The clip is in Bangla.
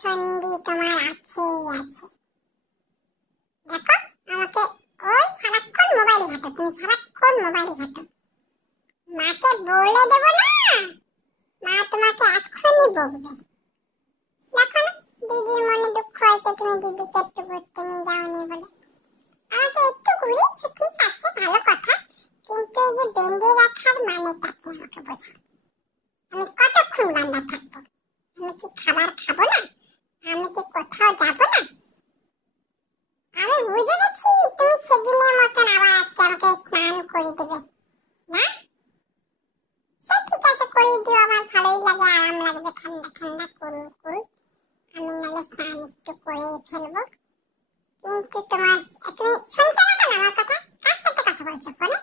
সঙ্গী তোমার আছেই আছে। দেখো আমাকে ওই সারাক্ষণ মোবাইল ঘাটো, তুমি সারাক্ষণ মোবাইল ঘাটো। মাকে বলে দেবো না, মা তোমাকে এক্ষুনি বকবে। দেখো না দিদির মনে দুঃখ হয়েছে, তুমি দিদিকে একটু ঘুরতে নিয়ে যাওনি বলে। আমাকে একটু ঘুরিয়েছো ঠিক আছে, ভালো কথা, কিন্তু এই যে বেঁধে রাখার মানেটা কি আমাকে বোঝাও। আমি কতক্ষণ বাঁধা থাকবো? আমি কি খাবার খাবো না? আমি কি কোথাও যাবো না? আমি বুঝে গেছি তুমি সেদিনের মতন আবার আজকে আমাকে স্নান করে দেবে না। সে ঠিক আছে, করিয়ে দিও, আমার ভালোই লাগে, আরাম লাগবে, ঠান্ডা ঠান্ডা কুল কুল। আমি নাহলে স্নান একটু করে ফেলবো। কিন্তু তুমি শুনছো না কেন আমার কথা? কার সাথে কথা বলছো ফোনে?